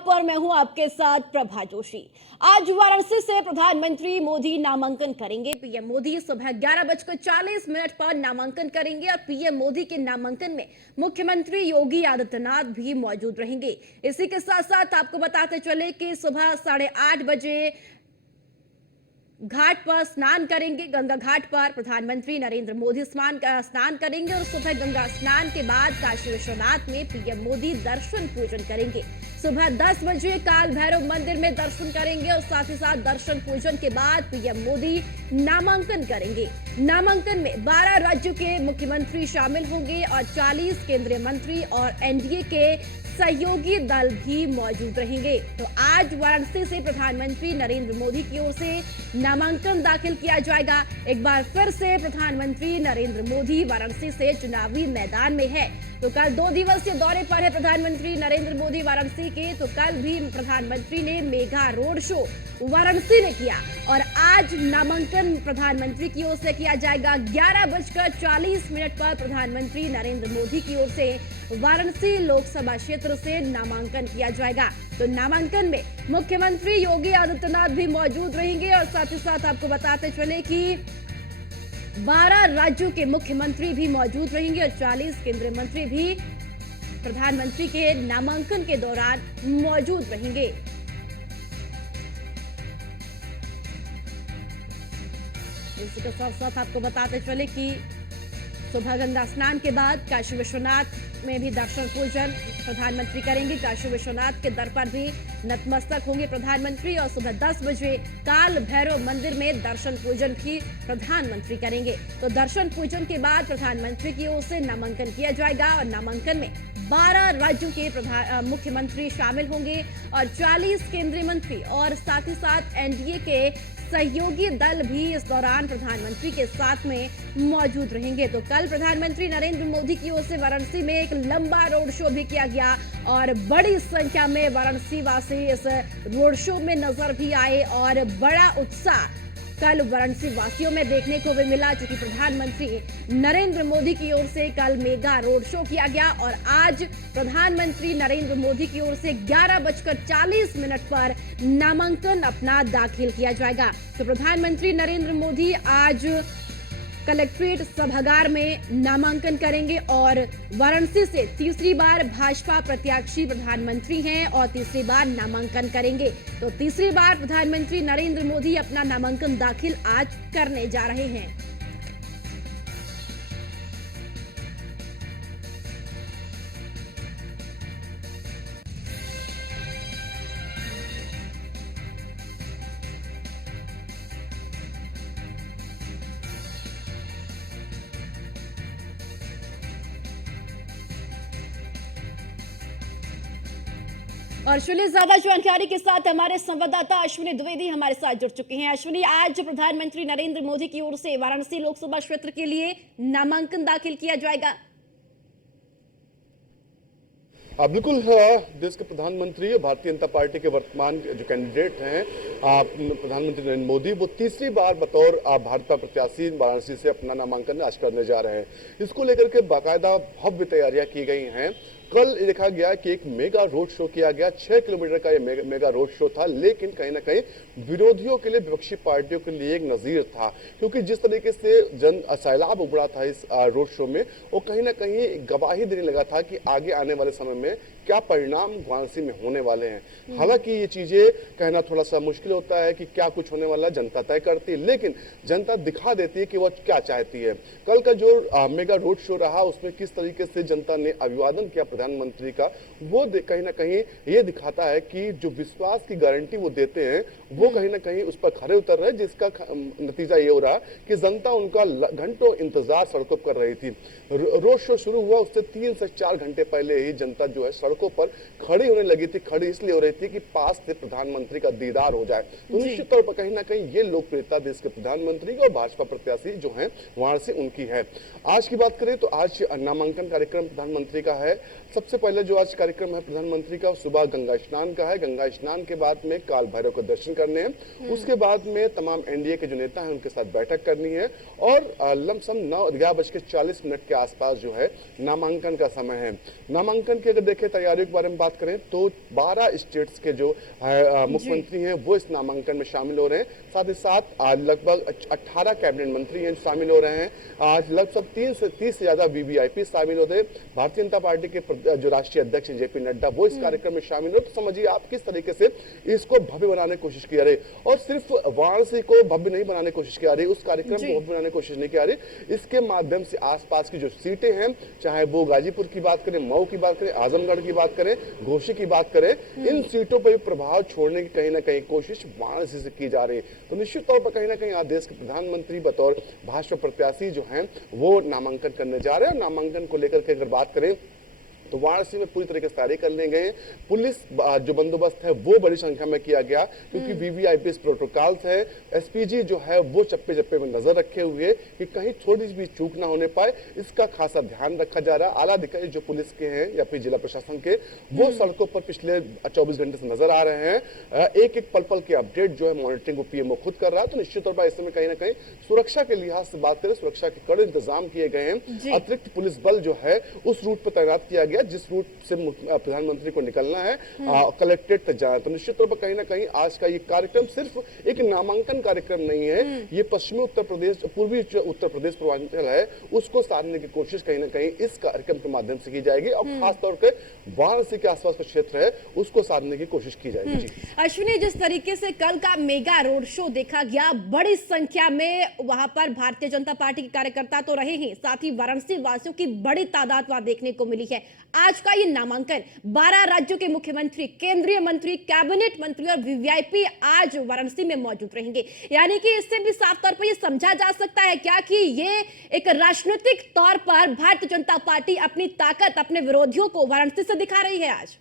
पर मैं हूं आपके साथ प्रभा जोशी। आज वाराणसी से प्रधानमंत्री मोदी नामांकन करेंगे। पीएम मोदी सुबह 11:40 पर नामांकन करेंगे और पीएम मोदी के नामांकन में मुख्यमंत्री योगी आदित्यनाथ भी मौजूद रहेंगे। इसी के साथ साथ आपको बताते चले कि सुबह 8:30 बजे घाट पर स्नान करेंगे। गंगा घाट पर प्रधानमंत्री नरेंद्र मोदी स्नान करेंगे और सुबह गंगा स्नान के बाद काशी विश्वनाथ में पीएम मोदी दर्शन पूजन करेंगे। सुबह 10 बजे काल भैरव मंदिर में दर्शन करेंगे और साथ ही साथ दर्शन पूजन के बाद पीएम मोदी नामांकन करेंगे। नामांकन में 12 राज्यों के मुख्यमंत्री शामिल होंगे और 40 केंद्रीय मंत्री और एनडीए के सहयोगी दल भी मौजूद रहेंगे। तो आज वाराणसी से प्रधानमंत्री नरेंद्र मोदी की ओर से नामांकन दाखिल किया जाएगा। एक बार फिर से प्रधानमंत्री नरेंद्र मोदी वाराणसी से चुनावी मैदान में है। तो कल 2 दिवसीय दौरे पर है प्रधानमंत्री नरेंद्र मोदी वाराणसी के। तो कल भी प्रधानमंत्री ने मेगा रोड शो वाराणसी में किया और आज नामांकन प्रधानमंत्री की ओर से किया जाएगा। 11:40 पर प्रधानमंत्री नरेंद्र मोदी की ओर से वाराणसी लोकसभा क्षेत्र से नामांकन किया जाएगा। तो नामांकन में मुख्यमंत्री योगी आदित्यनाथ भी मौजूद रहेंगे और साथ ही साथ आपको बताते चले कि 12 राज्यों के मुख्यमंत्री भी मौजूद रहेंगे और 40 केंद्रीय मंत्री भी प्रधानमंत्री के नामांकन के दौरान मौजूद रहेंगे। इसी के साथ साथ आपको बताते चले कि सुबह गंगा स्नान के बाद काशी विश्वनाथ में भी दर्शन पूजन प्रधानमंत्री करेंगे। काशी विश्वनाथ के दर पर भी नतमस्तक होंगे प्रधानमंत्री और सुबह 10 बजे काल भैरव मंदिर में दर्शन पूजन भी प्रधानमंत्री करेंगे। तो दर्शन पूजन के बाद प्रधानमंत्री की ओर से नामांकन किया जाएगा और नामांकन में 12 राज्यों के मुख्यमंत्री शामिल होंगे और 40 केंद्रीय मंत्री और साथ ही साथ एनडीए के सहयोगी दल भी इस दौरान प्रधानमंत्री के साथ में मौजूद रहेंगे। तो कल प्रधानमंत्री नरेंद्र मोदी की ओर से वाराणसी में एक लंबा रोड शो भी किया गया और बड़ी संख्या में वाराणसी वासी इस रोड शो में नजर भी आए और बड़ा उत्साह कल वाराणसी वासियों में देखने को भी मिला, क्योंकि प्रधानमंत्री नरेंद्र मोदी की ओर से कल मेगा रोड शो किया गया और आज प्रधानमंत्री नरेंद्र मोदी की ओर से 11:40 पर नामांकन अपना दाखिल किया जाएगा। तो प्रधानमंत्री नरेंद्र मोदी आज कलेक्ट्रेट सभागार में नामांकन करेंगे और वाराणसी से तीसरी बार भाजपा प्रत्याशी प्रधानमंत्री हैं और तीसरी बार नामांकन करेंगे। तो तीसरी बार प्रधानमंत्री नरेंद्र मोदी अपना नामांकन दाखिल आज करने जा रहे हैं। और चलिए ज्यादा जानकारी के साथ हमारे संवाददाता अश्विनी द्विवेदी हमारे साथ जुड़ चुके हैं। अश्विनी, आज प्रधानमंत्री नरेंद्र मोदी की ओर से वाराणसी लोकसभा क्षेत्र के लिए नामांकन दाखिल किया जाएगा। बिल्कुल, देश के प्रधानमंत्री भारतीय जनता पार्टी के वर्तमान जो कैंडिडेट हैं प्रधानमंत्री नरेंद्र मोदी, वो तीसरी बार बतौर भाजपा प्रत्याशी वाराणसी से अपना नामांकन आज करने जा रहे हैं। इसको लेकर के बाकायदा भव्य तैयारियां की गई हैं। कल देखा गया कि एक मेगा रोड शो किया गया, 6 किलोमीटर का ये मेगा रोड शो था, लेकिन कहीं ना कहीं विरोधियों के लिए, विपक्षी पार्टियों के लिए एक नजीर था, क्योंकि जिस तरीके से जन सैलाब उमड़ा था इस रोड शो में, वो कहीं ना कहीं गवाही देने लगा था कि आगे आने वाले समय में क्या परिणाम वाराणसी में होने वाले हैं। हालांकि ये चीजें कहना थोड़ा सा मुश्किल होता है कि क्या कुछ होने वाला जनता तय करती है, लेकिन जनता दिखा देती है कि वह क्या चाहती है। कल का जो मेगा रोड शो रहा, उसमें किस तरीके से जनता ने अभिवादन किया प्रधानमंत्री का, वो कहीं ना कहीं ये दिखाता है कि जो विश्वास की गारंटी वो देते हैं वो कहीं ना कहीं उस पर खरे उतर रहे, जिसका नतीजा ये हो रहा कि जनता उनका घंटों इंतजार सड़कों पर कर रही थी। रोड शो शुरू हुआ उससे 3 से 4 घंटे पहले ही जनता जो है सड़कों पर खड़ी होने लगी थी। खड़ी इसलिए हो रही थी कि पास से प्रधानमंत्री का दीदार हो जाए। तो निश्चित तौर पर कहीं ना कहीं ये लोकप्रियता देश के प्रधानमंत्री की और भाजपा प्रत्याशी जो है वाराणसी उनकी है। आज की बात करें तो आज नामांकन कार्यक्रम प्रधानमंत्री का है। सबसे पहले जो आज कार्यक्रम है प्रधानमंत्री का, सुबह गंगा स्नान का है। गंगा स्नान के बाद में काल भैरव का दर्शन करने हैं। उसके बाद में तमाम एनडीए के जो नेता हैं उनके साथ बैठक करनी है और लमसम 11:40 के आसपास जो है नामांकन का समय है। नामांकन की अगर देखें तैयारी तैयारियों के बारे में बात करें तो 12 स्टेट्स के जो मुख्यमंत्री हैं वो इस नामांकन में शामिल हो रहे हैं। साथ ही साथ लगभग 18 कैबिनेट मंत्री हैं शामिल हो रहे हैं। आज लगभग 30 से ज्यादा वीवीआईपी शामिल होते हैं। भारतीय जनता पार्टी के जो राष्ट्रीय अध्यक्ष जेपी नड्डा वो इस कार्यक्रम में शामिल हो। तो समझिए आप किस तरीके से इसको भव्य बनाने की कोशिश की जा रही, और सिर्फ वाराणसी को भव्य नहीं बनाने की कोशिश की जा रही, उस कार्यक्रम को भव्य बनाने की कोशिश नहीं की जा रही। इसके माध्यम से आसपास की जो सीटें हैं, चाहे वो गाजीपुर की बात करें, मऊ की बात करें, आजमगढ़ की बात करें, घोसी की बात करें, इन सीटों पर भी प्रभाव छोड़ने की कहीं ना कहीं कोशिश वाराणसी से की जा रही है। तो निश्चित तौर पर कहीं ना कहीं आज देश के प्रधानमंत्री बतौर भाजपा प्रत्याशी जो हैं वो नामांकन करने जा रहे हैं। और नामांकन को लेकर के अगर बात करें तो वाराणसी में पूरी तरीके से तैयारी कर लिए गए। पुलिस जो बंदोबस्त है वो बड़ी संख्या में किया गया, क्योंकि वीवीआईपी प्रोटोकॉल्स है। एसपीजी जो है वो चप्पे चप्पे में नजर रखे हुए कि कहीं थोड़ी भी चूक ना होने पाए, इसका खासा ध्यान रखा जा रहा है। आला अधिकारी जो पुलिस के हैं या फिर जिला प्रशासन के, वो सड़कों पर पिछले 24 घंटे से नजर आ रहे हैं। एक एक पल पल के अपडेट जो है मॉनिटरिंग को पीएमओ खुद कर रहा है। तो निश्चित तौर पर इस समय कहीं ना कहीं सुरक्षा के लिहाज से बात करें, सुरक्षा के कड़े इंतजाम किए गए हैं। अतिरिक्त पुलिस बल जो है उस रूट पर तैनात किया गया जिस रूट से प्रधानमंत्री को निकलना है कलेक्ट्रेट तक जाना। तो निश्चित तौर पर कहीं ना कहीं आज का ये कार्यक्रम सिर्फ एक नामांकन कार्यक्रम नहीं है, ये पश्चिमी उत्तर प्रदेश, पूर्वी उत्तर प्रदेश पूर्वांचल है, उसको साधने की कोशिश कहीं ना कहीं इस कार्यक्रम के माध्यम से की जाएगी। और खासतौर पर वाराणसी के आसपास का क्षेत्र है उसको साधने की कोशिश की जाएगी। अश्विनी, जिस तरीके से कल का मेगा रोड शो देखा गया, बड़ी संख्या में वहां पर भारतीय जनता पार्टी के कार्यकर्ता तो रहे ही, साथ ही वाराणसी वासियों की बड़ी तादाद वहां देखने को मिली है। आज का ये नामांकन 12 राज्यों के मुख्यमंत्री, केंद्रीय मंत्री, कैबिनेट मंत्री और वीवीआईपी आज वाराणसी में मौजूद रहेंगे। यानी कि इससे भी साफ तौर पर यह समझा जा सकता है क्या कि ये एक राजनीतिक तौर पर भारतीय जनता पार्टी अपनी ताकत अपने विरोधियों को वाराणसी से दिखा रही है आज?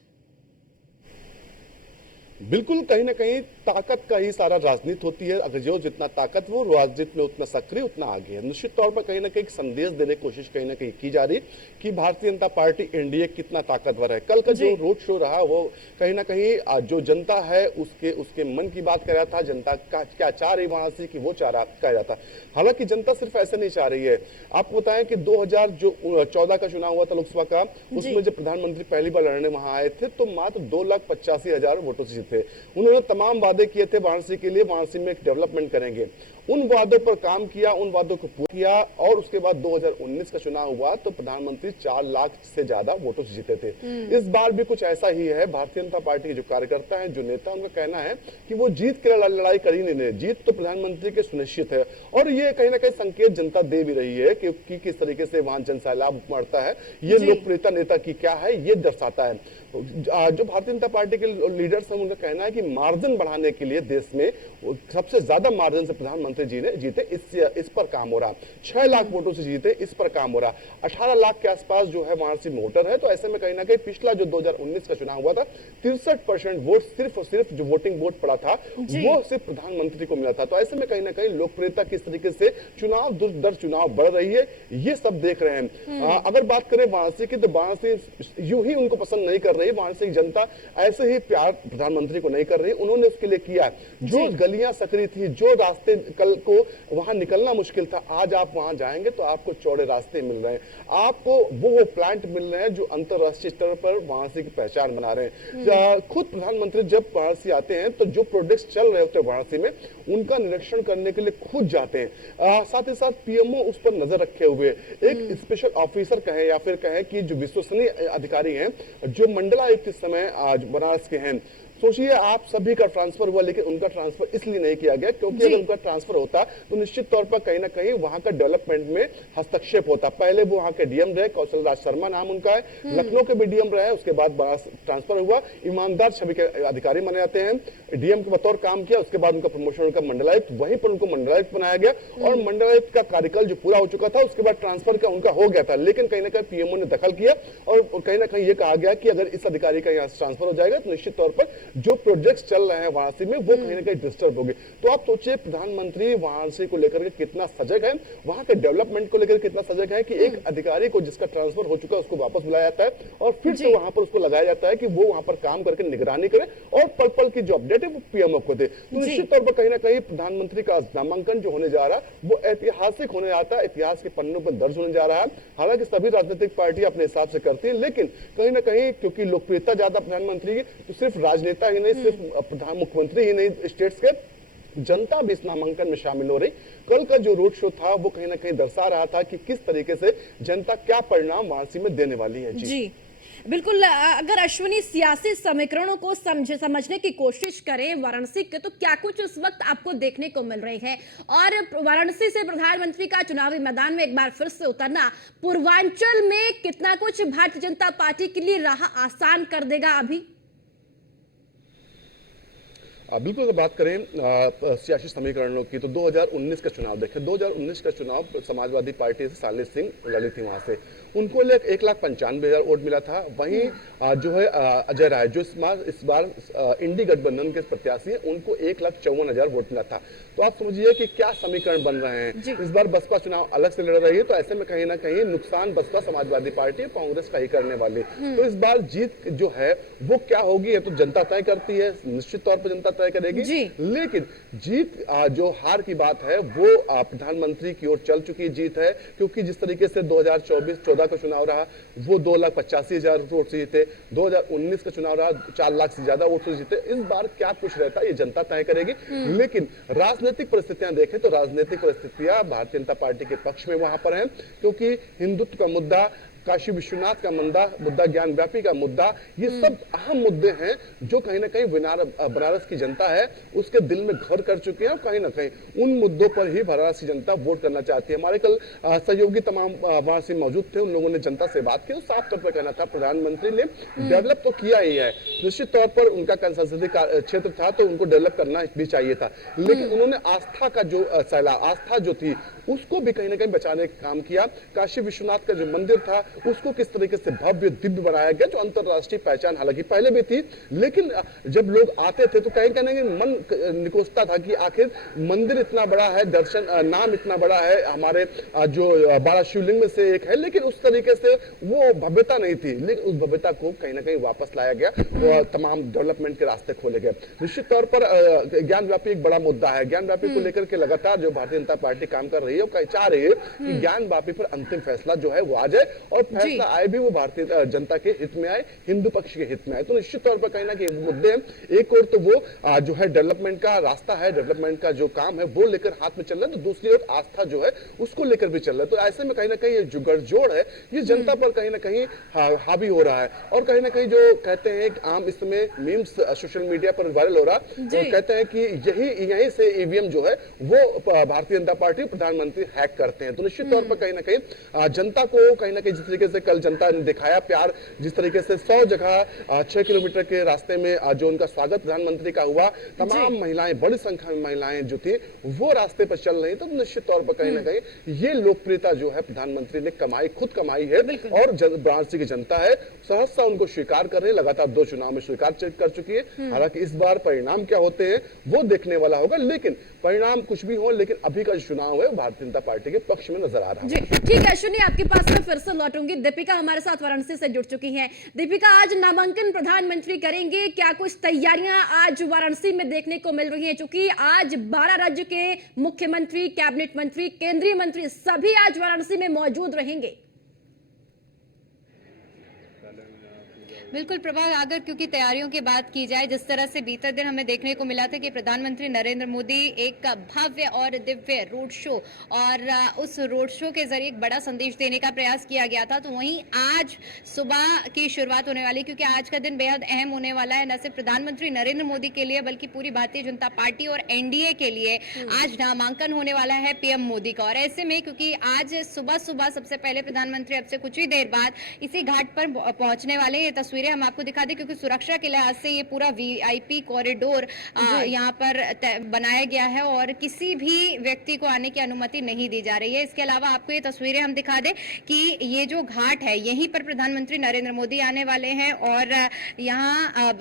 बिल्कुल, कहीं ना कहीं ताकत का ही सारा राजनीति होती है। अगर जो जितना ताकतवर राजनीति में उतना सक्रिय उतना आगे है। निश्चित तौर पर कहीं ना कहीं संदेश देने की कोशिश कहीं ना कहीं की जा रही कि भारतीय जनता पार्टी एनडीए कितना ताकतवर है। कल का जो रोड शो रहा वो कहीं ना कहीं जो जनता है उसके मन की बात कर रहा था। जनता का क्या चाह रही वाराणसी की वो चाह रहा था। हालांकि जनता सिर्फ ऐसा नहीं चाह रही है। आपको बताएं कि 2014 का चुनाव हुआ था लोकसभा का, उसमें जब प्रधानमंत्री पहली बार लड़ने वहां आए थे तो मात्र 2,85,000 वोटों से थे। उन्होंने तमाम वादे किए थे वाराणसी के लिए, वाराणसी में एक डेवलपमेंट करेंगे। उन वादों पर काम किया, उन वादों को पूरा किया। और उसके बाद 2019 का चुनाव हुआ तो प्रधानमंत्री 4 लाख से ज्यादा वोटों से जीते थे। इस बार भी कुछ ऐसा ही है। भारतीय जनता पार्टी के जो कार्यकर्ता हैं, जो नेता, उनका कहना है कि वो जीत के लड़ाई कर ही नहीं रहे, जीत तो प्रधानमंत्री के सुनिश्चित है। और ये कहीं ना कहीं संकेत जनता दे भी रही है कि किस तरीके से वहां जनसैलाब बढ़ता है। ये लोकप्रियता नेता की क्या है ये दर्शाता है। जो भारतीय जनता पार्टी के लीडर्स हैं उनका कहना है कि मार्जिन बढ़ाने के लिए देश में सबसे ज्यादा मार्जिन से प्रधानमंत्री जी ने जीते, इस पर काम हो रहा। 6 लाख वोटों से जीते, इस पर काम हो रहा। 18 लाख के आसपास जो है वाराणसी में वोटर है। तो ऐसे में कहीं ना कहीं पिछला जो 2019 का चुनाव हुआ था 63% वोट सिर्फ और सिर्फ जो वोटिंग वोट पड़ा था वो सिर्फ प्रधानमंत्री को मिला था। तो ऐसे में कहीं ना कहीं लोकप्रियता किस तरीके से चुनाव दर चुनाव बढ़ रही है ये सब देख रहे हैं। अगर बात करें वाराणसी की तो वाराणसी यूं ही उनको पसंद नहीं कर रही। वाराणसी की जनता ऐसे ही प्यार प्रधानमंत्री को नहीं कर रही। उन्होंने उसके लिए किया जो गलियां सकरी थी, जो रास्ते कल को वहां निकलना मुश्किल था, आज आप वहां जाएंगे तो आपको चौड़े रास्ते मिल रहे हैं। आपको वो प्लांट मिल रहे हैं जो अंतरराष्ट्रीय स्तर पर वाराणसी की पहचान बना रहे हैं। खुद प्रधानमंत्री जब वाराणसी आते हैं तो जो प्रोजेक्ट्स चल रहे होते हैं वाराणसी में उनका निरीक्षण करने के लिए खुद जाते हैं। साथ ही साथ पीएमओ उस पर नजर रखे हुए एक स्पेशल ऑफिसर कहें या फिर कहें कि जो विश्वसनीय अधिकारी हैं, जो मंडलायुक्त इस समय आज बनारस के हैं। सोचिए आप सभी का ट्रांसफर हुआ लेकिन उनका ट्रांसफर इसलिए नहीं किया गया क्योंकि अगर उनका ट्रांसफर होता तो निश्चित तौर पर कहीं ना कहीं वहां का डेवलपमेंट में हस्तक्षेप होता। पहले वो वहां के डीएम रहे, कौशल राज शर्मा नाम उनका है, लखनऊ के भी डीएम रहे, उसके बाद बड़ा ट्रांसफर हुआ। ईमानदार छवि के अधिकारी माने जाते हैं, डीएम के बतौर काम किया, उसके बाद उनका प्रमोशन उनका मंडलायुक्त, वहीं पर उनको मंडलायुक्त बनाया गया और मंडलायुक्त का कार्यकाल जो पूरा हो चुका था उसके बाद ट्रांसफर का उनका हो गया था। लेकिन कहीं ना कहीं पीएमओ ने दखल किया और कहीं ना कहीं ये कहा गया कि अगर इस अधिकारी का यहाँ ट्रांसफर हो जाएगा तो निश्चित तौर पर जो प्रोजेक्ट्स चल रहे हैं वाराणसी में वो कहीं ना कहीं डिस्टर्ब होगी। तो आप सोचिए प्रधानमंत्री वाराणसी को लेकर के कितना सजग है, वहां के डेवलपमेंट को लेकर कितना सजग है कि एक अधिकारी को जिसका ट्रांसफर हो चुका है उसको वापस बुलाया जाता है और फिर से वहां पर उसको लगाया जाता है कि वो वहां पर काम करके निगरानी करे और पल पल की जो अपडेट है वो पीएमओ को दे। तो निश्चित तौर पर कहीं ना कहीं प्रधानमंत्री का नामांकन जो होने जा रहा है वो ऐतिहासिक होने जाता है, इतिहास के पन्नों पर दर्ज होने जा रहा है। हालांकि सभी राजनीतिक पार्टी अपने हिसाब से करती है, लेकिन कहीं ना कहीं क्योंकि लोकप्रियता ज्यादा प्रधानमंत्री की, तो सिर्फ राजनेता ही नहीं, सिर्फ प्रधान मुख्यमंत्री ही नहीं, स्टेट्स के जनता भी इस नामांकन में शामिल हो रही। कल का जो रोड शो था वो कहीं ना कहीं दर्शा रहा था कि किस तरीके से जनता क्या परिणाम वाराणसी में देने वाली है। जी बिल्कुल। अगर अश्विनी सियासी समीकरणों को समझने की कोशिश करें वाराणसी के, तो क्या कुछ इस वक्त आपको देखने को मिल रही है? और वाराणसी से प्रधानमंत्री का चुनावी मैदान में एक बार फिर से उतरना पूर्वांचल में कितना कुछ भारतीय जनता पार्टी के लिए राह आसान कर देगा अभी? बिल्कुल अगर बात करें सियासी समीकरणों की तो 2019 का चुनाव देखें। 2019 का चुनाव समाजवादी पार्टी से सालिल सिंह लड़ी थी, वहां से उनको 1,95,000 वोट मिला था। वहीं जो है अजय राय जो इस बार इंडी गठबंधन के प्रत्याशी हैं उनको 1,54,000 वोट मिला था। तो आप समझिए कि क्या समीकरण बन रहे हैं। इस बार बसपा चुनाव अलग से लड़ रही है, तो ऐसे में कहीं ना कहीं नुकसान बसपा समाजवादी पार्टी और कांग्रेस का ही करने वाली। तो इस बार जीत जो है वो क्या होगी ये तो जनता तय करती है, निश्चित तौर पर जनता तय करेगी। लेकिन जीत जो हार की बात है वो प्रधानमंत्री की ओर चल चुकी जीत है, क्योंकि जिस तरीके से 2014 का चुनाव रहा वो 2,85,000 वोट से जीते, 2019 का चुनाव रहा 4 लाख से ज्यादा वोट से जीते। इस बार क्या कुछ रहता है ये जनता तय करेगी। लेकिन राजनीतिक परिस्थितियां देखें तो राजनीतिक परिस्थितियां भारतीय जनता पार्टी के पक्ष में वहां पर हैं, क्योंकि हिंदुत्व का मुद्दा, काशी विश्वनाथ का मुद्दा, ज्ञान व्यापी का मुद्दा, ये सब अहम मुद्दे हैं जो कहीं ना कहीं बनारस की जनता है उसके दिल में घर कर चुके हैं और कहीं ना कहीं उन मुद्दों पर ही बनारस की जनता वोट करना चाहती है। हमारे कल सहयोगी तमाम वहां से मौजूद थे, उन लोगों ने जनता से बात की और साफ तौर पर कहना था प्रधानमंत्री ने डेवलप तो किया ही है, निश्चित तौर पर उनका संसदीय क्षेत्र था तो उनको डेवलप करना भी चाहिए था, लेकिन उन्होंने आस्था का जो आस्था जो थी उसको भी कहीं ना कहीं बचाने का काम किया। काशी विश्वनाथ का जो मंदिर था उसको किस तरीके से भव्य दिव्य बनाया गया, जो अंतरराष्ट्रीय पहचान हालांकि पहले भी थी, लेकिन जब लोग आते थे तो कहीं कहीं मन निकोचता था कि आखिर मंदिर इतना बड़ा है, दर्शन नाम इतना बड़ा है, हमारे जो 12 शिवलिंग में से एक है, लेकिन उस तरीके से वो भव्यता नहीं थी। लेकिन उस भव्यता को कहीं ना कहीं वापस लाया गया और तमाम डेवलपमेंट के रास्ते खोले गए। निश्चित तौर पर ज्ञान व्यापी एक बड़ा मुद्दा है। ज्ञान व्यापी को लेकर के लगातार जो भारतीय जनता पार्टी काम कर रही है और चाह रही है कि ज्ञान व्यापी पर अंतिम फैसला जो है वो आ जाए और फैसला आए भी वो भारतीय जनता के हित में आए, हिंदू पक्ष के हित में आए। तो निश्चित तौर पर कहीं ना कहीं मुद्दे हैं। एक और तो वो जो है डेवलपमेंट का रास्ता है, डेवलपमेंट का जो काम है वो लेकर हाथ में चल रहा है, तो दूसरी ओर आस्था जो है उसको लेकर भी चल रहा है। तो ऐसे में कहीं ना कहीं ये जो गठजोड़ है ये जनता पर कहीं ना कहीं हावी हो रहा है। और कहीं ना कहीं जो कहते हैं आम इस समय मीम्स सोशल मीडिया पर वायरल हो रहा, तो कहते हैं कि यहीं से ईवीएम जो है वो भारतीय जनता पार्टी प्रधानमंत्री हैक करते हैं। तो निश्चित तौर पर कहीं ना कहीं जनता को कहीं ना कहीं जिस तरीके से कल जनता ने दिखाया प्यार, जिस तरीके से 100 जगह 6 किलोमीटर के रास्ते में जो उनका स्वागत प्रधानमंत्री का हुआ, तमाम महिलाएं, बड़ी संख्या में महिलाएं जो थी वो रास्ते पर चल रही, तो निश्चित तौर पर कहीं ना कहीं ये लोकप्रियता जो है प्रधानमंत्री ने खुद कमाई है और वाराणसी की जनता है सहसा उनको स्वीकार कर रही है, लगातार 2 चुनाव में स्वीकार कर चुकी है। हालांकि इस बार परिणाम क्या होते हैं वो देखने वाला होगा, लेकिन परिणाम कुछ भी हो, लेकिन अभी का जो चुनाव है भारतीय जनता पार्टी के पक्ष में नजर आ रहा है। जी ठीक है अश्विनी, आपके पास मैं फिर से लौटूंगी। दीपिका हमारे साथ वाराणसी से जुड़ चुकी हैं। दीपिका, आज नामांकन प्रधानमंत्री करेंगे, क्या कुछ तैयारियां आज वाराणसी में देखने को मिल रही हैं? क्योंकि आज 12 राज्य के मुख्यमंत्री, कैबिनेट मंत्री, केंद्रीय मंत्री सभी आज वाराणसी में मौजूद रहेंगे। बिल्कुल प्रभा, अगर क्योंकि तैयारियों की बात की जाए, जिस तरह से बीते दिन हमें देखने को मिला था कि प्रधानमंत्री नरेंद्र मोदी एक भव्य और दिव्य रोड शो और उस रोड शो के जरिए एक बड़ा संदेश देने का प्रयास किया गया था, तो वहीं आज सुबह की शुरुआत होने वाली, क्योंकि आज का दिन बेहद अहम होने वाला है, न सिर्फ प्रधानमंत्री नरेंद्र मोदी के लिए बल्कि पूरी भारतीय जनता पार्टी और एनडीए के लिए। आज नामांकन होने वाला है पीएम मोदी का, और ऐसे में क्योंकि आज सुबह सुबह सबसे पहले प्रधानमंत्री अब से कुछ ही देर बाद इसी घाट पर पहुंचने वाले, ये तस्वीर तस्वीरें हम आपको दिखा दें, क्योंकि सुरक्षा के लिहाज से ये पूरा वीआईपी कॉरिडोर यहाँ पर बनाया गया है और किसी भी व्यक्ति को आने की अनुमति नहीं दी जा रही है। इसके अलावा आपको ये तस्वीरें हम दिखा दें कि ये जो घाट है, यहीं पर प्रधानमंत्री नरेंद्र मोदी आने वाले हैं और यहाँ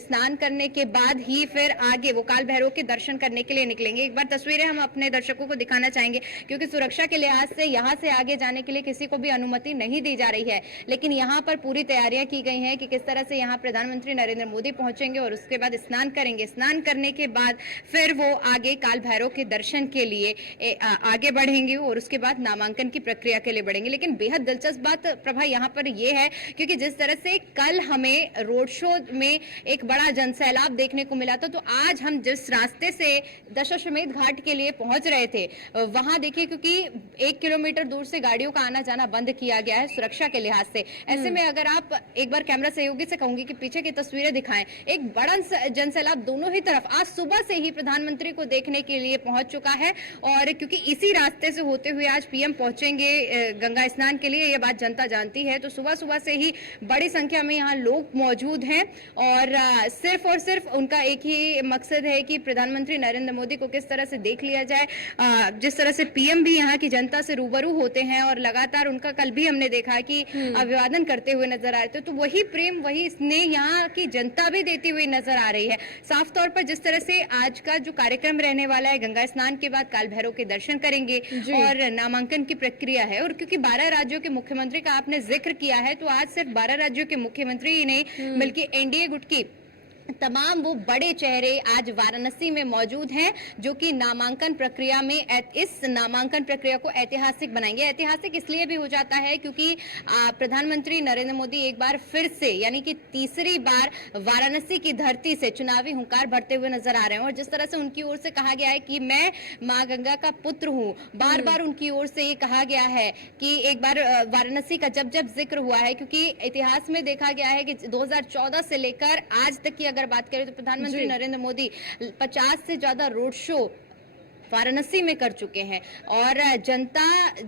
स्नान करने के बाद ही फिर आगे वो काल भैरव के दर्शन करने के लिए निकलेंगे। एक बार तस्वीरें हम अपने दर्शकों को दिखाना चाहेंगे, क्योंकि सुरक्षा के लिहाज से यहाँ से आगे जाने के लिए किसी को भी अनुमति नहीं दी जा रही है, लेकिन यहाँ पर पूरी तैयारियां की गई हैं कि किस तरह से यहाँ प्रधानमंत्री नरेंद्र मोदी पहुंचेंगे और उसके बाद स्नान करेंगे। स्नान करने के बाद फिर वो आगे काल भैरव के दर्शन के लिए आगे बढ़ेंगे और उसके बाद नामांकन की प्रक्रिया के लिए बढ़ेंगे। लेकिन बेहद दिलचस्प बात प्रभा यहाँ पर यह है, क्योंकि जिस तरह से कल हमें रोड शो में एक बड़ा जनसैलाब देखने को मिला था, तो आज हम जिस रास्ते से दशाश्वमेध घाट के लिए पहुंच रहे थे वहां देखिए, क्योंकि 1 किलोमीटर दूर से गाड़ियों का आना जाना बंद किया गया है सुरक्षा के लिहाज से। ऐसे में अगर आप एक बार कैमरा सहयोगी से कहूंगी कि पीछे की तस्वीरें दिखाएं, एक बड़ा जनसैलाब दोनों ही तरफ आज सुबह से ही प्रधानमंत्री को देखने के लिए पहुंच चुका है। और क्योंकि इसी रास्ते से होते हुए आज पीएम पहुंचेंगे गंगा स्नान के लिए, यह बात जनता जानती है, तो सुबह सुबह से ही बड़ी संख्या में यहाँ लोग मौजूद हैं और सिर्फ उनका एक ही मकसद है कि प्रधानमंत्री नरेंद्र मोदी को किस तरह से देख लिया जाए। जिस तरह से पीएम भी यहाँ की जनता से रूबरू होते हैं और लगातार उनका कल भी हमने देखा कि अभिवादन करते हुए नजर आ रहे थे, तो वही प्रेम वही स्नेह यहाँ की जनता भी देती हुई नजर आ रही है। साफ तौर पर जिस तरह से आज का जो कार्यक्रम रहने वाला है, गंगा स्नान के बाद काल भैरव के दर्शन करेंगे और नामांकन की प्रक्रिया है। और क्योंकि 12 राज्यों के मुख्यमंत्री का आपने जिक्र किया है, तो आज सिर्फ 12 राज्यों के मुख्यमंत्री ही नहीं बल्कि एनडीए गुट की तमाम वो बड़े चेहरे आज वाराणसी में मौजूद हैं, जो कि नामांकन प्रक्रिया में इस नामांकन प्रक्रिया को ऐतिहासिक बनाएंगे। ऐतिहासिक इसलिए भी हो जाता है क्योंकि प्रधानमंत्री नरेंद्र मोदी एक बार फिर से यानी कि तीसरी बार वाराणसी की धरती से चुनावी हुंकार भरते हुए नजर आ रहे हैं। और जिस तरह से उनकी ओर से कहा गया है कि मैं मां गंगा का पुत्र हूं, बार बार उनकी ओर से ये कहा गया है कि एक बार वाराणसी का जब जब जिक्र हुआ है, क्योंकि इतिहास में देखा गया है कि 2014 से लेकर आज तक की अगर बात करें तो प्रधानमंत्री नरेंद्र मोदी 50 से ज्यादा रोड शो वाराणसी में कर चुके हैं। और जनता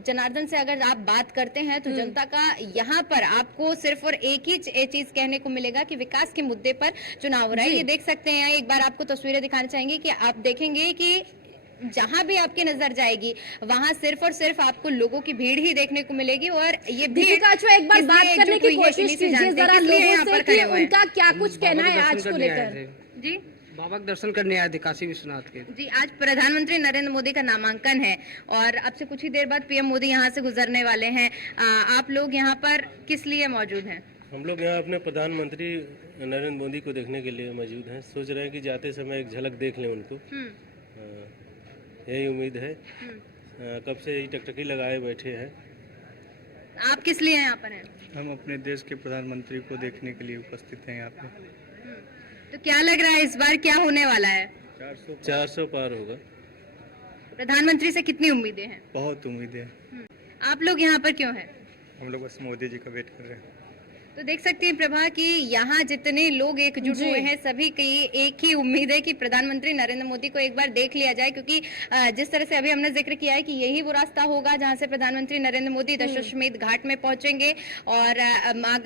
जनार्दन से अगर आप बात करते हैं तो जनता का यहाँ पर आपको सिर्फ और एक ही चीज कहने को मिलेगा कि विकास के मुद्दे पर चुनाव हो रहा है। ये देख सकते हैं, एक बार आपको तस्वीरें दिखाना चाहेंगे कि आप देखेंगे कि जहां भी आपकी नजर जाएगी वहां सिर्फ और सिर्फ आपको लोगों की भीड़ ही देखने को मिलेगी। और ये भीड़ एक बार बात करने की कोशिश कीजिए जरा लोगों से कि उनका क्या कुछ कहना है आज को लेकर। जी, बाबा के दर्शन करने आए थे काशी विश्वनाथ के। जी, आज प्रधानमंत्री नरेंद्र मोदी का नामांकन है और अब से कुछ ही देर बाद पीएम मोदी यहाँ से गुजरने वाले हैं। आप लोग यहाँ पर किस लिए मौजूद हैं? हम लोग यहाँ अपने प्रधानमंत्री नरेंद्र मोदी को देखने के लिए मौजूद हैं। सोच रहे हैं कि जाते समय एक झलक देख लें उनको, यही उम्मीद है। कब से ही टकटकी लगाए बैठे हैं। आप किस लिए यहाँ पर हैं? हम अपने देश के प्रधानमंत्री को देखने के लिए उपस्थित हैं यहाँ पे। तो क्या लग रहा है इस बार क्या होने वाला है? 400 पार होगा। प्रधानमंत्री से कितनी उम्मीदें हैं? बहुत उम्मीदें हैं। आप लोग यहाँ पर क्यों हैं? हम लोग बस मोदी जी का वेट कर रहे हैं। तो देख सकते हैं प्रभा कि यहाँ जितने लोग एकजुट हुए हैं सभी की एक ही उम्मीद है कि प्रधानमंत्री नरेंद्र मोदी को एक बार देख लिया जाए, क्योंकि जिस तरह से अभी हमने जिक्र किया है कि यही वो रास्ता होगा जहाँ से प्रधानमंत्री नरेंद्र मोदी दशाश्वमेध घाट में पहुंचेंगे और मां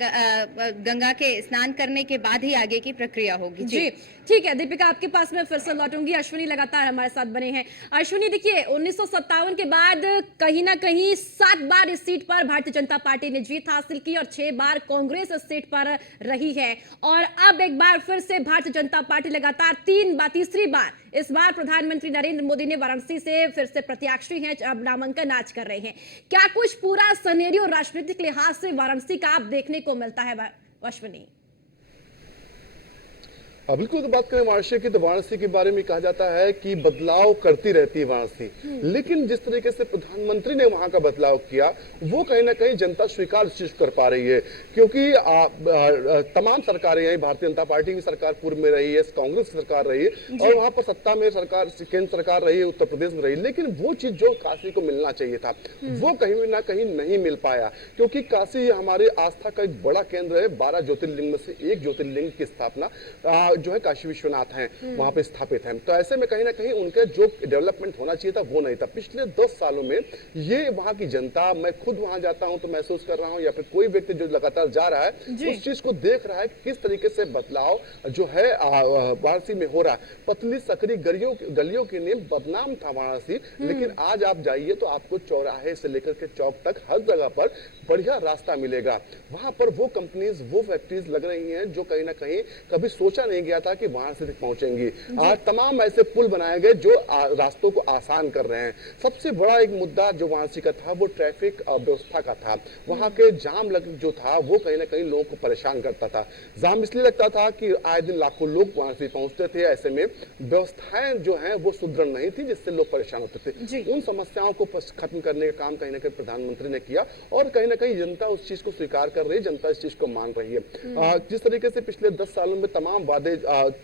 गंगा के स्नान करने के बाद ही आगे की प्रक्रिया होगी। जी ठीक है दीपिका, आपके पास मैं फिर से लौटूंगी। अश्विनी लगातार हमारे साथ बने हैं। अश्विनी, देखिए 1957 के बाद कहीं ना कहीं 7 बार इस सीट पर भारतीय जनता पार्टी ने जीत हासिल की और 6 बार कांग्रेस इस सीट पर रही है। और अब एक बार फिर से भारतीय जनता पार्टी लगातार तीसरी बार इस बार प्रधानमंत्री नरेंद्र मोदी ने वाराणसी से फिर से प्रत्याशी हैं, अब नामांकन आज कर रहे हैं। क्या कुछ पूरा सिनेरियो राजनीतिक लिहाज से वाराणसी का आप देखने को मिलता है अश्विनी? बिल्कुल, तो बात करें वाराणसी की तो वाराणसी के बारे में कहा जाता है कि बदलाव करती रहती है वाराणसी, लेकिन जिस तरीके से प्रधानमंत्री ने वहां का बदलाव किया वो कहीं ना कहीं जनता स्वीकार कर पा रही है, क्योंकि तमाम सरकारें यही भारतीय जनता पार्टी की सरकार पूर्व में रही है, कांग्रेस की सरकार रही है और वहां पर सत्ता में सरकार केंद्र सरकार रही है, उत्तर प्रदेश में रही, लेकिन वो चीज जो काशी को मिलना चाहिए था वो कहीं ना कहीं नहीं मिल पाया, क्योंकि काशी हमारे आस्था का एक बड़ा केंद्र है। 12 ज्योतिर्लिंग में से एक ज्योतिर्लिंग की स्थापना जो है काशी विश्वनाथ हैं वहां पे स्थापित हैं। तो ऐसे में कहीं ना कहीं उनका जो डेवलपमेंट होना चाहिए था वो नहीं था। पिछले 10 सालों में ये वहां की जनता, मैं खुद वहां जाता हूं तो महसूस कर रहा हूं, या फिर कोई व्यक्ति जो लगातार जा रहा है उस चीज को देख रहा है किस तरीके से बदलाव जो है वाराणसी में हो रहा है। पतली सकरी गलियों के लिए बदनाम था वाराणसी, लेकिन आज आप जाइए तो आपको चौराहे से लेकर के चौक तक हर जगह पर बढ़िया रास्ता मिलेगा। वहां पर वो कंपनीज, वो फैक्ट्रीज लग रही हैं जो कहीं ना कहीं कभी सोचा नहीं गया था कि वहां से तक पहुंचेंगी। तमाम ऐसे पुल बनाए गए जो रास्तों को आसान कर रहे हैं। सबसे बड़ा एक मुद्दा जो वाराणसी का था वो ट्रैफिक व्यवस्था का था। वहां के जाम जो था वो कहीं ना कहीं लोगों को परेशान करता था। जाम इसलिए लगता था कि आए दिन लाखों लोग वाराणसी पहुंचते थे, ऐसे में व्यवस्थाएं जो हैं वो सुदृढ़ नहीं थी जिससे लोग परेशान होते थे। उन समस्याओं को खत्म करने का काम कहीं ना कहीं प्रधानमंत्री ने किया और कहीं ना कहीं जनता उस चीज को स्वीकार कर रही है, जनता इस चीज को मान रही है। जिस तरीके से पिछले 10 सालों में तमाम वादे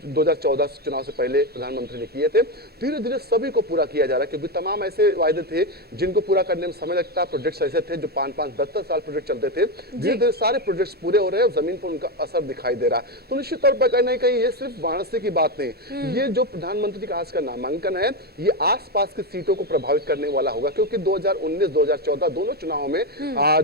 2014 चुनाव से पहले प्रधानमंत्री ने किए थे, धीरे धीरे सभी को पूरा किया जा रहा है, क्योंकि तमाम ऐसे वायदे थे जिनको पूरा करने में समय लगता। प्रोजेक्ट्स ऐसे थे जो 5-5, 10-10 साल प्रोजेक्ट चलते थे, धीरे धीरे सारे प्रोजेक्ट्स पूरे हो रहे हैं और जमीन पर उनका असर दिखाई दे रहा है। तो निश्चित तौर पर कहीं ना कहीं ये सिर्फ वाराणसी की बात नहीं, ये जो प्रधानमंत्री का आज का नामांकन है ये आसपास की सीटों को प्रभावित करने वाला होगा, क्योंकि 2019-2014 दोनों चुनावों में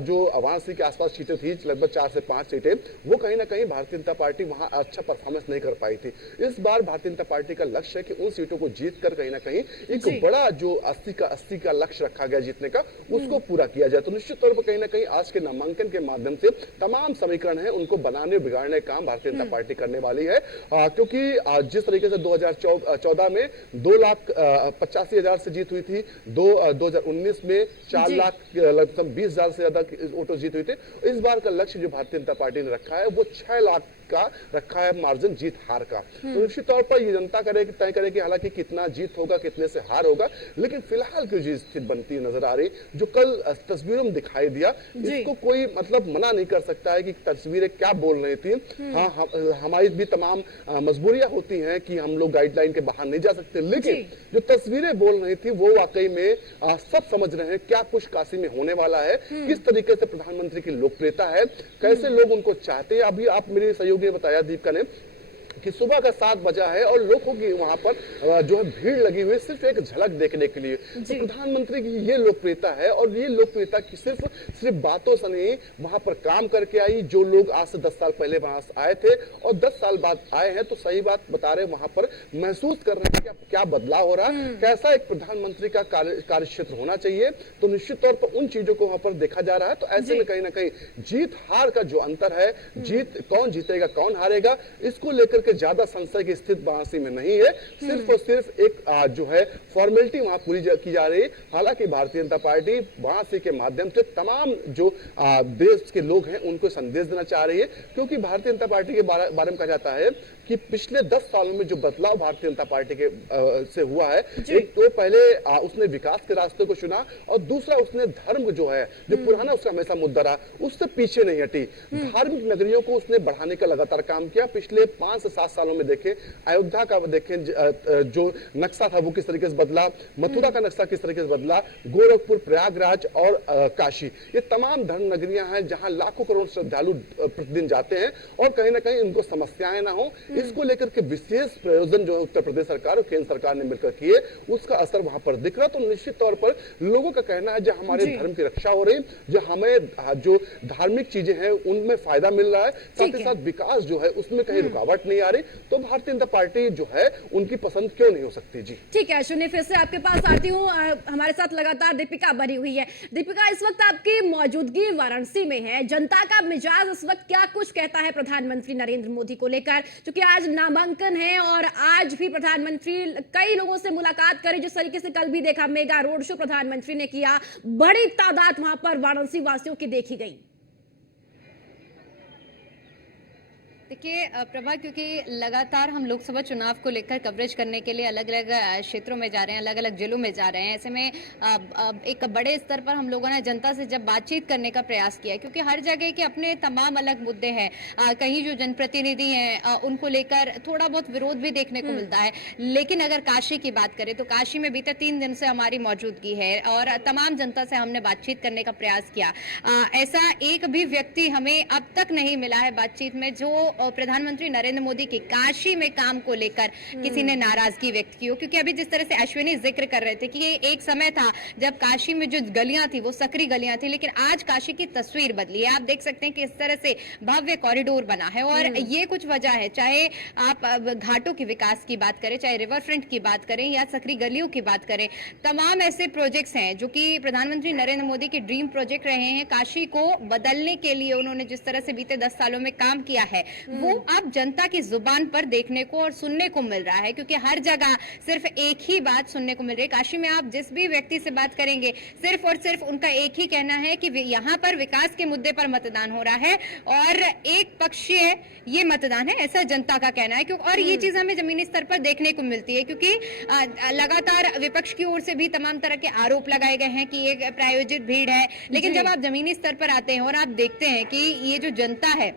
जो वाराणसी के आसपास सीटें थी, लगभग 4 से 5 सीटें, वो कहीं ना कहीं भारतीय जनता पार्टी वहां अच्छा परफॉर्मेंस नहीं कर पाई थी। इस बार भारतीय जनता पार्टी का लक्ष्य है कि उन सीटों को जीत कर कहीं ना कहीं एक बड़ा जो 80 का लक्ष्य रखा गया जीतने का, उसको पूरा किया जाए। तो निश्चित तौर पर कहीं ना कहीं आज के नामांकन के माध्यम से तमाम समीकरण है उनको बनाने बिगाड़ने का काम भारतीय जनता पार्टी करने वाली है, क्योंकि जिस तरीके से 2014 में 2,85,000 से जीत हुई थी, 2019 में 4,20,000 से ज्यादा वोटों जीत हुई थी। इस बार का लक्ष्य जो भारतीय जनता पार्टी ने रखा है वो 6 लाख का रखा है मार्जिन जीत हार का। तो निश्चित तौर पर ये जनता तय करे कि हालांकि कितना जीत होगा, कितने से हार होगा, लेकिन फिलहाल की जो स्थिति बनती नजर आ रही, जो कल तस्वीरों में दिखाई दिया, इसको कोई मतलब मना नहीं कर सकता है कि तस्वीरें क्या बोल रही थी। हाँ, हमारी भी तमाम मजबूरियां होती हैं कि हम लोग गाइडलाइन के बाहर नहीं जा सकते, लेकिन जो तस्वीरें बोल रही थी वो वाकई में सब समझ रहे हैं क्या कुछ काशी में होने वाला है, किस तरीके से प्रधानमंत्री की लोकप्रियता है, कैसे लोग उनको चाहते हैं। अभी आप मेरे सहयोगी ने बताया, दीपिका ने, कि सुबह का 7 बजा है और लोगों की वहां पर जो है भीड़ लगी हुई सिर्फ एक झलक देखने के लिए। तो प्रधानमंत्री की ये लोकप्रियता है और ये लोकप्रियता की सिर्फ बातों से नहीं, वहां पर काम करके आई। जो लोग आज से 10 साल पहले वहां आए थे और 10 साल बाद आए हैं, तो सही बात बता रहे, वहां पर महसूस कर रहे हैं कि क्या बदलाव हो रहा है, कैसा एक प्रधानमंत्री का कार्य क्षेत्र होना चाहिए। तो निश्चित तौर पर उन चीजों को वहां पर देखा जा रहा है। तो ऐसे में कहीं ना कहीं जीत हार का जो अंतर है, जीत कौन जीतेगा कौन हारेगा, इसको लेकर के ज्यादा संशय की स्थिति वाराणसी में नहीं है। सिर्फ और सिर्फ एक जो है फॉर्मेलिटी वहां पूरी की जा रही है। हालांकि भारतीय जनता पार्टी वाराणसी के माध्यम से तमाम जो देश के लोग हैं उनको संदेश देना चाह रही है, क्योंकि भारतीय जनता पार्टी के बारे में कहा जाता है कि पिछले 10 सालों में जो बदलाव भारतीय जनता पार्टी के से हुआ है, एक तो पहले उसने विकास के रास्ते को चुना और दूसरा उसने धर्म जो है, जो पुराना उसका हमेशा मुद्दा रहा, उससे पीछे नहीं हटी। धार्मिक नगरियों को उसने बढ़ाने का लगातार काम किया। पिछले 5 से 7 सालों में देखें, अयोध्या का देखें जो नक्शा था वो किस तरीके से बदला, मथुरा का नक्शा किस तरीके से बदला, गोरखपुर, प्रयागराज और काशी, ये तमाम धर्म नगरियां हैं जहां लाखों करोड़ श्रद्धालु प्रतिदिन जाते हैं और कहीं ना कहीं उनको समस्याएं ना हो, इसको लेकर के विशेष प्रयोजन जो उत्तर प्रदेश सरकार और केंद्र सरकार ने मिलकर किए, उसका असर वहां पर दिख रहा। तो निश्चित तौर पर लोगों का कहना है जो हमारे धर्म की रक्षा हो रही, जो हमें जो धार्मिक चीजें हैं उनमें फायदा मिल रहा है, साथ ही साथ विकास जो है उसमें कहीं रुकावट नहीं आ रही, तो भारतीय जनता पार्टी जो है उनकी पसंद क्यों नहीं हो सकती। जी ठीक है शून्य, फिर से आपके पास आती हूँ। हमारे साथ लगातार दीपिका बनी हुई है। दीपिका, इस वक्त आपकी मौजूदगी वाराणसी में है, जनता का मिजाज इस वक्त क्या कुछ कहता है प्रधानमंत्री नरेंद्र मोदी को लेकर, क्योंकि आज नामांकन है और आज भी प्रधानमंत्री कई लोगों से मुलाकात करी, जिस तरीके से कल भी देखा मेगा रोड शो प्रधानमंत्री ने किया, बड़ी तादाद वहां पर वाराणसी वासियों की देखी गई। देखिए प्रभा, क्योंकि लगातार हम लोकसभा चुनाव को लेकर कवरेज करने के लिए अलग अलग क्षेत्रों में जा रहे हैं, अलग अलग जिलों में जा रहे हैं, ऐसे में एक बड़े स्तर पर हम लोगों ने जनता से जब बातचीत करने का प्रयास किया है, क्योंकि हर जगह के अपने तमाम अलग मुद्दे हैं। कहीं जो जनप्रतिनिधि हैं उनको लेकर थोड़ा बहुत विरोध भी देखने को मिलता है, लेकिन अगर काशी की बात करें तो काशी में बीते 3 दिन से हमारी मौजूदगी है और तमाम जनता से हमने बातचीत करने का प्रयास किया। ऐसा एक भी व्यक्ति हमें अब तक नहीं मिला है बातचीत में जो और प्रधानमंत्री नरेंद्र मोदी के काशी में काम को लेकर किसी ने नाराजगी व्यक्त की हो, क्योंकि अभी जिस तरह से अश्विनी जिक्र कर रहे थे कि ये एक समय था जब काशी में जो गलियां थी वो सकरी गलियां थी, लेकिन आज काशी की तस्वीर बदली है। आप देख सकते हैं कि इस तरह से भव्य कॉरिडोर बना है और ये कुछ वजह है, चाहे आप घाटों के विकास की बात करें, चाहे रिवर फ्रंट की बात करें या सकरी गलियों की बात करें, तमाम ऐसे प्रोजेक्ट्स हैं जो कि प्रधानमंत्री नरेंद्र मोदी के ड्रीम प्रोजेक्ट रहे हैं। काशी को बदलने के लिए उन्होंने जिस तरह से बीते 10 सालों में काम किया है वो अब जनता की जुबान पर देखने को और सुनने को मिल रहा है, क्योंकि हर जगह सिर्फ एक ही बात सुनने को मिल रही है। काशी में आप जिस भी व्यक्ति से बात करेंगे सिर्फ और सिर्फ उनका एक ही कहना है कि यहाँ पर विकास के मुद्दे पर मतदान हो रहा है और एक पक्षीय ये मतदान है, ऐसा जनता का कहना है। क्योंकि और ये चीज हमें जमीनी स्तर पर देखने को मिलती है, क्योंकि लगातार विपक्ष की ओर से भी तमाम तरह के आरोप लगाए गए हैं कि एक प्रायोजित भीड़ है, लेकिन जब आप जमीनी स्तर पर आते हैं और आप देखते हैं कि ये जो जनता है,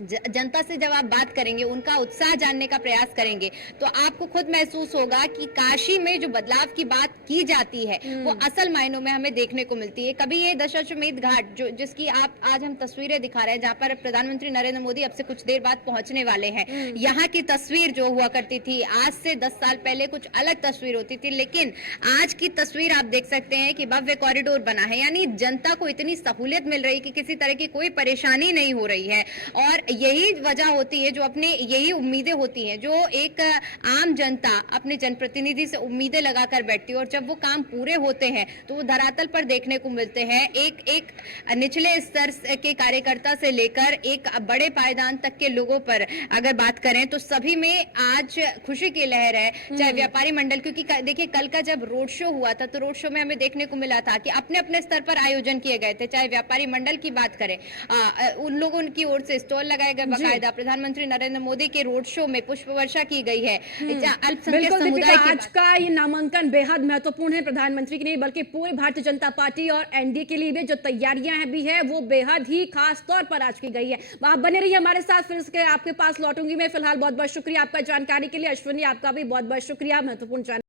जनता से जब आप बात करेंगे, उनका उत्साह जानने का प्रयास करेंगे, तो आपको खुद महसूस होगा कि काशी में जो बदलाव की बात की जाती है वो असल मायनों में हमें देखने को मिलती है। कभी ये दशाश्वमेध घाट जो जिसकी आप आज हम तस्वीरें दिखा रहे हैं, जहां पर प्रधानमंत्री नरेंद्र मोदी अब से कुछ देर बाद पहुंचने वाले हैं, यहाँ की तस्वीर जो हुआ करती थी आज से 10 साल पहले कुछ अलग तस्वीर होती थी, लेकिन आज की तस्वीर आप देख सकते हैं कि भव्य कॉरिडोर बना है, यानी जनता को इतनी सहूलियत मिल रही कि किसी तरह की कोई परेशानी नहीं हो रही है। और यही वजह होती है, जो अपने यही उम्मीदें होती हैं जो एक आम जनता अपने जनप्रतिनिधि से उम्मीदें लगाकर बैठती है, और जब वो काम पूरे होते हैं तो वो धरातल पर देखने को मिलते हैं। एक निचले स्तर के कार्यकर्ता से लेकर एक बड़े पायदान तक के लोगों पर अगर बात करें तो सभी में आज खुशी की लहर है, चाहे व्यापारी मंडल, क्योंकि देखिए कल का जब रोड शो हुआ था तो रोड शो में हमें देखने को मिला था कि अपने अपने स्तर पर आयोजन किए गए थे, चाहे व्यापारी मंडल की बात करें, उन लोगों की ओर से स्टॉल लगाए गए, बाकायदा प्रधानमंत्री नरेंद्र मोदी के रोड शो में पुष्प वर्षा की गई है। अल्पसंख्यक समुदाय की आज का ये नामांकन बेहद महत्वपूर्ण है, प्रधानमंत्री के नहीं बल्कि पूरी भारतीय जनता पार्टी और एनडीए के लिए भी जो तैयारियां भी है वो बेहद ही खास तौर पर आज की गई है। आप बने रहिए हमारे साथ, फिर इसके आपके पास लौटूंगी मैं। फिलहाल बहुत बहुत शुक्रिया आपका जानकारी के लिए। अश्विनी, आपका भी बहुत बहुत शुक्रिया महत्वपूर्ण जानकारी।